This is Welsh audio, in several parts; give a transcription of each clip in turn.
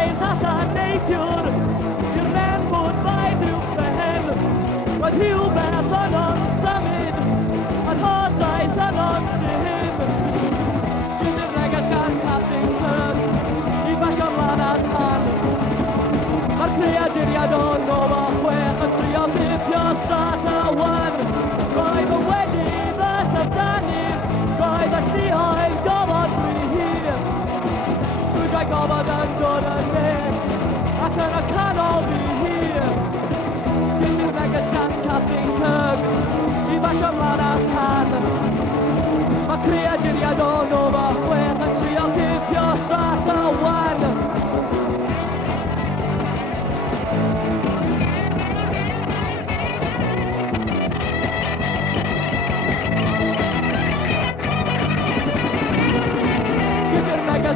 gwaith allan neithiwr i'r nen bod faid uwchben. Roedd hiw beth yn o'n symud, a'r hosais yn o'n sym. Jyst neges gan Captain Kirk i basio mlaen at han. Mae'r creaduriad o 9 a 6 yn trio pipio Strata 1. Roedd o wedi fes amdani, roedd y llioedd gofod dwi hir. Rwydrau gofod yn dod yn nes, ac yn y canol fi hir. Ges i'r neges gan Captain Kirk i basio mlaen at han. Mae creaduriad o 9 a 6 yn trio pipio Strata 1.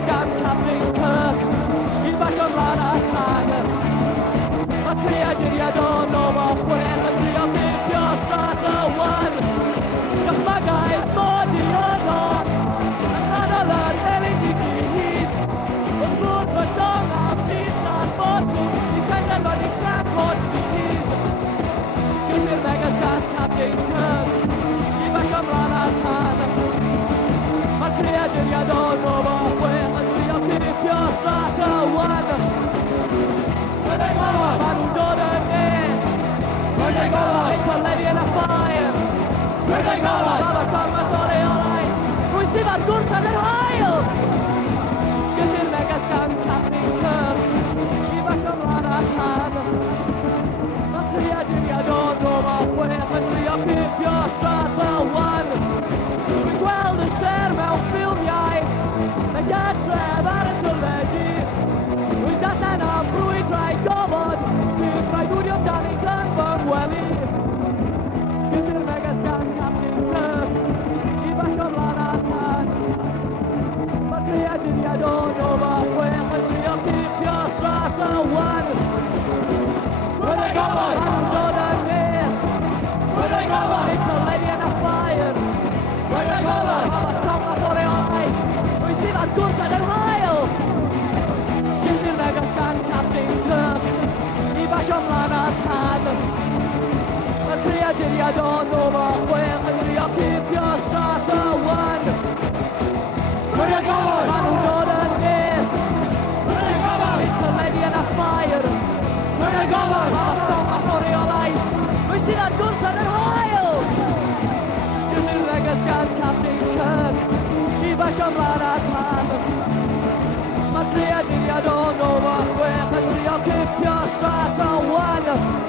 Gan Captain Kirk i basio mlaen at han. Mae creaduriad o 9 a 6 yn trio pipio Strata 1. Dychmygais mod i yno yn canol yr helynt i gyd. Wrth bod fy dong am nis a'r botwm i penderfynu trafod fi hyd. Ges i'r neges gan Captain Kirk i basio mlaen at han. Mae'r creaduriad o 9 a 6 yn trio pipio Strata 1. Roedd ei gofod! Maen nhw'n dod yn nes! Roedd ei gofod! Ein toledu yn y ffair! Roedd ei gofod! Mae'r Thomas o reolau! Rwy sydd ar gwrs yn yr hael! Ges i'r neges gan Captain Kirk i basio mlaen at han. Mae'r creaduriad o 9 a 6 yn trio pipio Strata 1. Dwi'n gweld yn ser mewn ffilmiau, neu gartref ar y teledu. Dwi'n darllen am brwydrau gofod, dwi'n breuddwrio amdani yn fy ngwely. Ges i'r neges gan Captain Kirk i basio mlaen at han. Mae'r creaduriad o 9 a 6 yn trio pipio Strata 1. Roedd ei gofod! Maen nhw'n dod yn nes! Roedd ei gofod! Ein toledu yn y ffair! Roedd ei gofod! Mae'r Thomas o reolau! Rwy sydd ar gwrs yn yr hael! Ges i'r neges gan Captain Kirk i basio mlaen at han. Mae'r creaduriad o 9 a 6 yn trio pipio Strata 1. Roedd ei gofod! Maen nhw'n dod yn nes! Roedd ei gofod! Ein toledu yn y ffair! Roedd ei gofod! Mae'r Thomas o reolau! Rwy sydd ar gwrs yn yr hael! Ges i'r neges gan Captain Kirk i basio mlaen at han. Mae'r creaduriad o 9 a 6 yn trio pipio Strata 1.